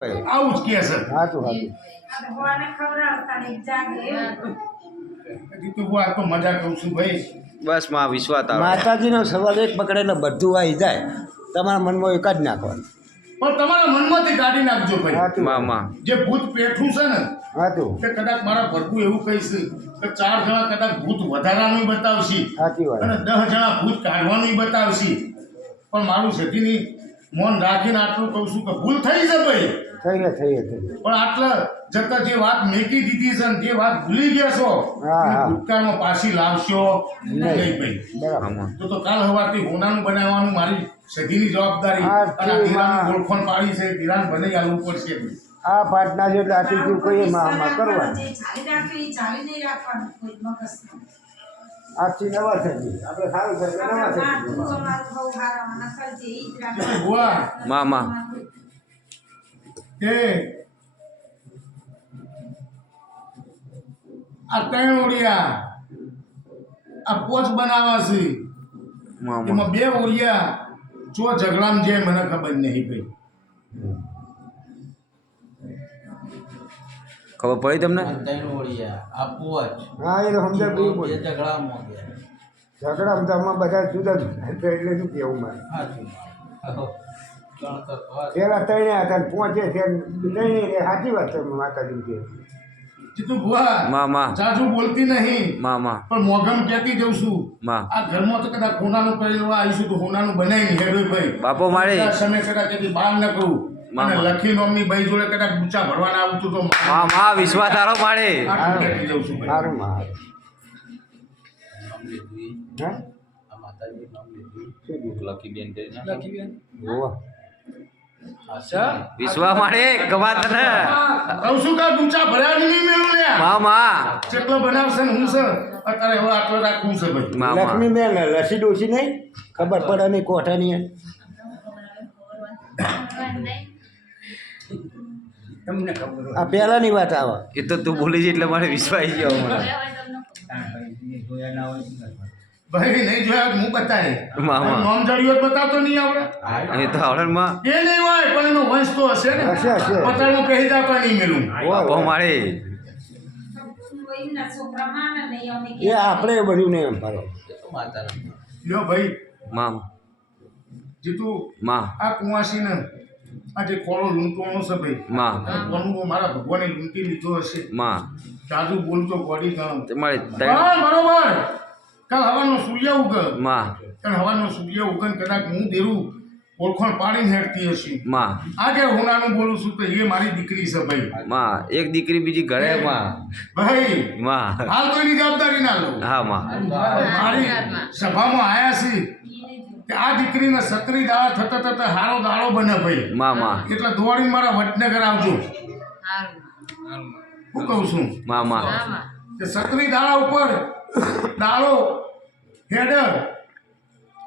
આવું જ કે છે. સાચું સાચું મજા કહું છું ભાઈ. બસમાં વિશ્વાસ આવે. માતાજીનો સવાલ એક પકડે ને બધું આવી જાય. તમારા મનમાં એક જ નાખવાનું. પણ તમારા મનમાંથી કાઢી નાખજો ભાઈ. સાચું માં માં. જે ભૂત પેઠું છે ને સાચું કે કદાચ મારા ભરપુ એવું કહીશ કે ચાર જણા કદાચ ભૂત વધારાનું બતાવશે સાચી વાત. અને દસ જણા ભૂત કાઢવાનું બતાવશે. પણ મારું સતીની મન રાખીને આટલું કહું છું કે ભૂલ થઈ છે ભાઈ. થઈ ગઈ થઈ હતી. પણ આટલા જતા જે વાત મેકી દીધી છે ને જે વાત ભૂલી ગયા છો ભૂતકાળમાં પાછી લાવશો નહીં. ભાઈ. બરાબર. તો તો કાલ સવારથી હોનાનું બનાવવાનું મારી સધીની જવાબદારી. અને આ તે ધીરાની પાડી છે ધીરાન બનાવી આવું પડશે આ પાટના જેટલા આટીટ્યુડ કહીએ માં માં કરવાનું આજથી નવા થઈ ગઈ. આપણે સારું છે એટલે નવા થઈ આપણા ગયું કે આ ત્રણ ઓળિયા આ પોચમાં એમાં બે ઓળિયા જો ઝઘડામાં છે મને ખબર નહીં ભાઈ ખબર પડી તમને? ત્રણ ઓળિયા આ જ હા એ તો સમજાય બહુ બે ઝઘડામાં ગયા. ઝઘડામાં તો બધા જુદા એટલે શું કેવું મારે? હા પેલા ત્રણે હતા પહોંચે છે ત્રણે રે સાચી વાત છે માતાજી કે. જીતુ ભુવા માં માં. જાજુ બોલતી નહીં. માં માં. પણ મોગમ કહેતી જઉં છું. માં. આ ઘરમાં તો કદાચ હોનાનું કરેલું આવીશું તો હોનાનું બનાવી હેડો ભાઈ. બાપો મારે. સમય કદાચ કદી બહાર ન કહું અને લખી નોમની ભાઈ જોડે કદાચ ઊંચા ભરવાના આવતું તો માં માં વિશ્વાસ તારો મારે. કહેતી જઉં છું સારું માં. હે? આ માતાજી નામ લીધું શું કીધું લકીબેન કરીને લકીબેન હોવા માણે મારે ને હું શું કર ઊંચા ભર્યા નહીં મેળું લ્યા? માં માં. બનાવશે ને હું સર અત્યારે હવે આટલો રાખું છે ભાઈ. માં માં. લક્ષ્મી બેન લસી ડોસી નહીં? ખબર પડે નહીં કોઠાની. તમને ખબર આ પહેલાની વાત આવે. એ તો તું ભૂલી છે એટલે મારે વિશ્વાસ આવી ગયો મને ભાઈ નહીં જોયા હું બતાવી મામા. નોમ જડ્યો તો બતાવતો નહીં આવડે? એ તો આવડે માં એ નહીં હોય પણ એનો વંશ તો હશે ને. હશે, હશે. પતાળમાં પહેરી જતા નહીં મેલું. બહુ મારે એ આપણે બધું નહીં માતાના લ્યો ભાઈ માં. જીતુ માં. આ કુંવાસીને આ જે ખોળો લૂંટવાનો છે ભાઈ માં. કોનું મારા ભગવાને લૂંટી લીધો હશે. માં. જાદુ બોલતો ગોડી ગણો. બરોબર. કાલ હવાનો સૂર્ય ઉગમાં. કાલ હવાનો સૂર્ય ઉગન કદાચ હું દેરું ઓળખણ પાડીને હેડતી હશે. માં. આજે હોનાનું બોલું છું તો એ મારી દીકરી છે ભાઈ. માં. એક દીકરી બીજી ઘરે માં. ભાઈ માં. હાલ તો એની જવાબદારી ના લો. હા માં. મારી સભામાં આયા છે. કે આ દીકરીને સત્રી દાળ થતા થતા હારો દાળો બને ભાઈ. માં માં. એટલે દોડીને મારા વડનગર આવજો. હું કહું છું. માં માં. કે સત્રી દાળા ઉપર દાડો હેડર.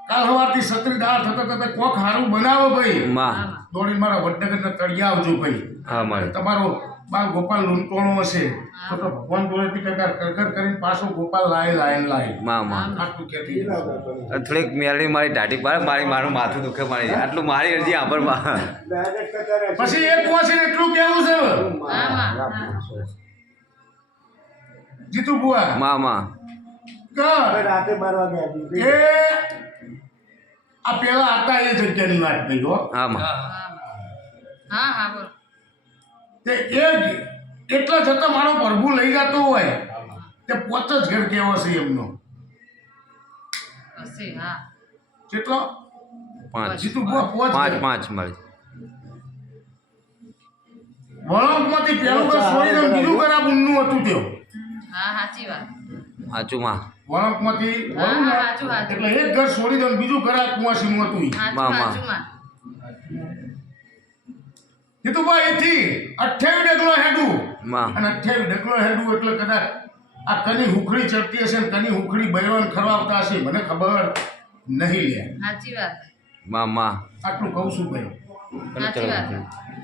કાલ સવારથી સત્રી દાળ થતા થતા કોક હારું બનાવો ભાઈ. દોડી મારા વડનગરના તળિયા આવજો ભાઈ. હા મારે. તમારો બા ગોપાલ લૂંટોણો હશે. તો તો ભગવાન જોડેથી કદાચ કરકર કરીને પાછો ગોપાલ લાય લાય લાય. મા મા. આટલું કહેતી થોડીક મેળવી મારી દાઢી પાડે મારી મારું માથું દુખે મારી. આટલું મારી અરજી આભરમાં. પછી એક વાંચીને એટલું કેવું છે? જીતુ બુઆ મા માં. રાતે બાર વાગે એ આ પેલા હતા એ જગ્યાની વાત થઈ હો. હા તે એ એટલા છતાં મારો પ્રભુ લઈ જતો હોય. તે પોત જ ઘર કેવો છે એમનો કેટલો? પાંચ. પાંચ પાંચ મારી. વળાંકમાંથી પહેલું ઘર છોડી દે બીજું ઘર આ બુનનું હતું તેઓ. સાચું માં વળાંકમાંથી ને. એટલે એક ઘર છોડી દો બીજું ઘર આ કુંવાસીનું હતું ઈ. મામા. જીતુભાઈ એથી અઠ્યાવી ડગલો હેડું. અને અઠ્યાવી ડગલો હેડું એટલે કદાચ આ કની હુખડી ચડતી હશે ને કની હુખડી બૈરવાન ખરવાવતા હશે મને ખબર નહીં લે માં માં આટલું કહું છું ભાઈ.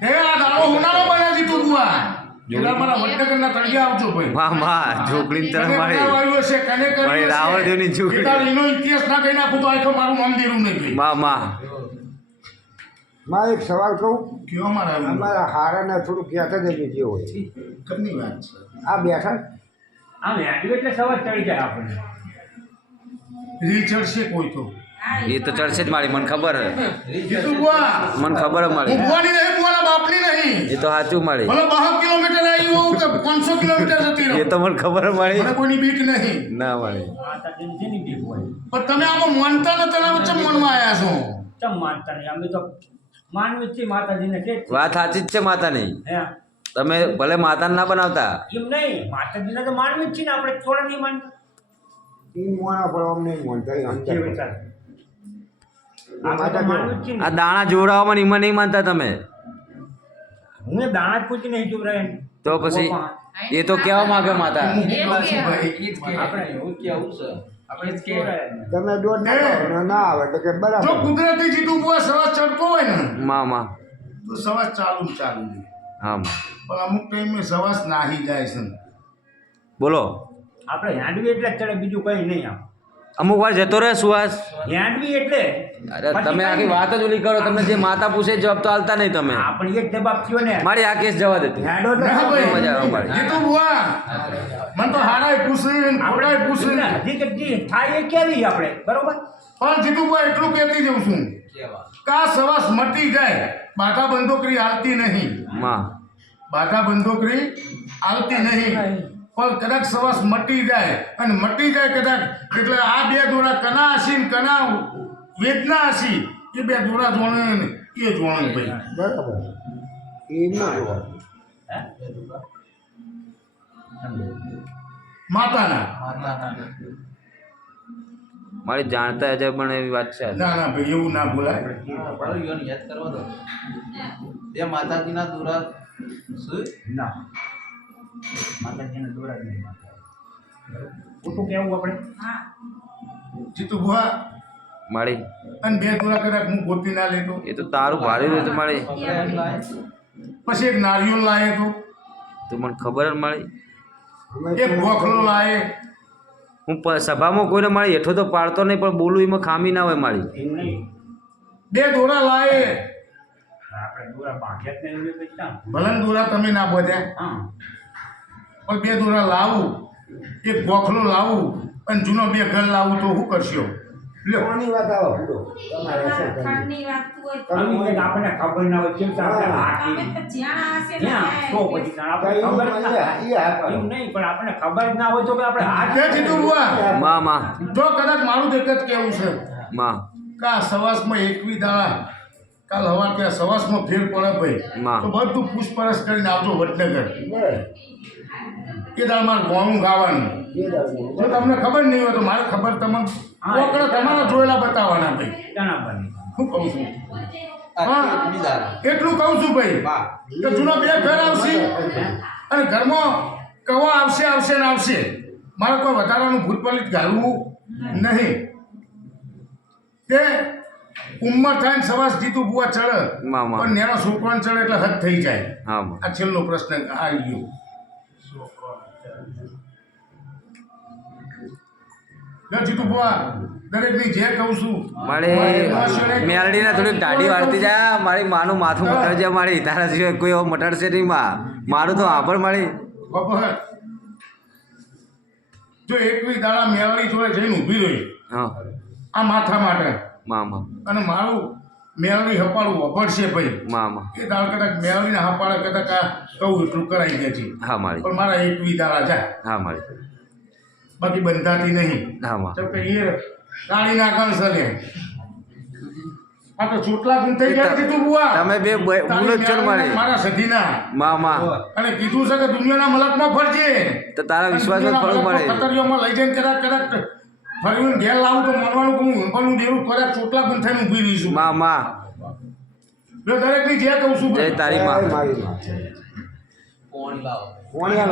હે આ દાડો ઉનાળો બન્યા જીતુ બુઆ. માં એક સવાલ કહું? અમારા હારાને થોડું ક્યાં જે હોય. ઘરની વાત છે. આ બેઠા? આ હેડ્યું એટલે સવાર ચડી જાય આપણને. રી ચડશે કોઈ તો. એ તો ચડશે જ મારી મને ખબર મને ખબર બાપની નહીં. એ તો સાચું મળી કિલોમીટર આવી કે પાંચસો કિલોમીટર જતી એ તો મને ખબર મળી કોઈની બીક નહીં. ના હોય પણ તમે આમાં માનતા ને તેના વચ્ચે મનમાં આવ્યા છો? ચમ માનતા નહીં? અમે તો માનવી જ છીએ માતાજીને કે વાત સાચી જ છે માતાની. હે. તમે ભલે માતાને ના બનાવતા. એમ નહીં માતાજીને તો માનવી જ છીએ ને આપણે થોડા નહીં માનતા. ઈ મોણા પર અમને મોનતા આ દાણા જોડાવામાં એમાં નહીં માનતા તમે? હું દાણા જ પૂછી નહીં જોવરાય તો પછી એ તો કેવા માંગે માતા. છું. છે. તમે દોઢ ના આવે તો કે બરાબર. કુદરતી જીતું હોય ને માં માં. તો સવાસ ચાલુ ચાલુ હા માં. પણ અમુક ટાઈમે સવાસ નાહી જાય છે બોલો. આપણે હેન્ડવી એટલે જ ચડે બીજું કંઈ નહીં આમ. અમુક વાર જતો રહે સુવાસ. હેન્ડવી એટલે અરે તમે આખી વાત જ ઓલી કરો તમને જે માતા પૂછે જવાબ તો હાલતા નહીં તમે. આપણે એક જવાબ થયો ને. મારી આ કેસ જવા દેતી હેડો તો મજા આવે મારી. જીતું બુઆ મન તો હારાય પૂછે ને ખોટાય પૂછે ને હજી કે થાય એ કેવી આપણે? બરોબર? પણ જીતુ બુઆ એટલું કહેતી જઉં છું. કા કે સવાસ મટી જાય બાધા બંધોકરી હાલતી નહીં. માં. બાધા બંધોકરી હાલતી નહીં. પણ કદાચ સવાસ મટી જાય અને મટી જાય કદાચ એટલે આ બે દોરા કના આશીન કના વેદના હસી એ બે દોરા જોણે ને એ જોણે ભાઈ. બરાબર. એમ ના માતાના માતાના. મારી જાણતા હજાર પણ એવી વાત છે. ના ના ભાઈ એવું ના બોલાય. યાદ કરવા દો તે માતાજીના દોરા શું? ના. માતાજીના દોરા નહીં માતા ખોટું કેવું આપણે? હા. જીતુ બુઆ મારી અને બે દોરા કદાચ હું ગોતી ના લેતો. એ તો તારું ભારે રહ્યું તો પકડાય પછી એક નારિયેળ લાવે તો. તું મને ખબર જ અમે એક ગોખલો લાવે હું સભામાં કોઈને મારી હેઠો તો પાડતો નહીં પણ બોલું એમાં ખામી ના હોય મારી બે દોરા લાવે. ભલે દોરા તમે ના બધ્યા. પણ બે દોરા લાવું. એક ગોખલો લાવું. અને જૂનો બે ઘર લાવું તો શું કરશો? કોની વાત આવો. તમારે ખાંડની. રાખતું હોય આપણને ખબર ના હોય કેમ કે આપણે જ્યાં હશે ત્યાં તો પછી આપણે ખબર ના. એમ નહીં પણ આપણને ખબર જ ના હોય તો કે આપણે હાથ કે જીતું બુઆ માં માં. જો કદાચ મારું એક જ કેવું છે. માં. કા સવાસમાં એકવી દાડા કાલ હવા ત્યાં સવાસમાં ફેર પડે ભાઈ. માં. તો બધું પૂછપરછ કરીને આવજો વડનગર. એ દાળ મારે ગોણું ગાવાનું. જો તમને ખબર નહીં હોય તો મારે ખબર તમને તમારા જોયેલા બતાવવાના ભાઈ. શું કહું છું? હા. એટલું કહું છું ભાઈ કે જૂના બે ઘર આવશે અને ઘરમાં કવા આવશે આવશે ને આવશે. મારે કોઈ વધારાનું ભૂતપલિત ગાળવું નહીં. તે ઉંમર થાય ને સવાસ જીતું બુવા ચડે. પણ નેનો છોકરાને ચડે એટલે હદ થઈ જાય. હા આ છેલ્લો પ્રશ્ન આવી ગયો. જે મારી મેલડીને થોડીક દાઢી વાળતી જાય મારી માનું માથું મટાડી જાય મારી તારા સિવાય કોઈ એવો મટાડશે નહીં માં. મારું તો આભર મારી. જો એકવી દાડા મેળવી જોડે જઈને ઊભી રહી. હા. આ માથા માટે. માં માં. અને મારું મેળવી હપાડવું વપડશે ભાઈ. માં માં. એ દાળ કદાચ મેળવીને હપાડે કદાચ આ કહું એટલું કરાવી દે છે હા મારી. પણ મારા એકવી દાડા જાય હા મારી. બાકી બંધાતી નહીં. હા કે એ આ તો ચોટલા ગુણ થઈ ગયા કીધું બુઆ. તમે બે મારી. મારા સધીના. માં માં. અને કીધું છે કે દુનિયાના મલકમાં ફરજે. તો તારા વિશ્વાસ જ ફરવું પડે. લઈ જઈને કદાચ કદાચ ફરીને ઘેર લાવું તો માનવાનું કે હું દેવું કદાચ ચોટલા ગુણ થઈને ઊભી રહી છું. માં માં. જો દરેકની જે કહું છું જય તારી માં. મારી કોણ લાવો. કોણી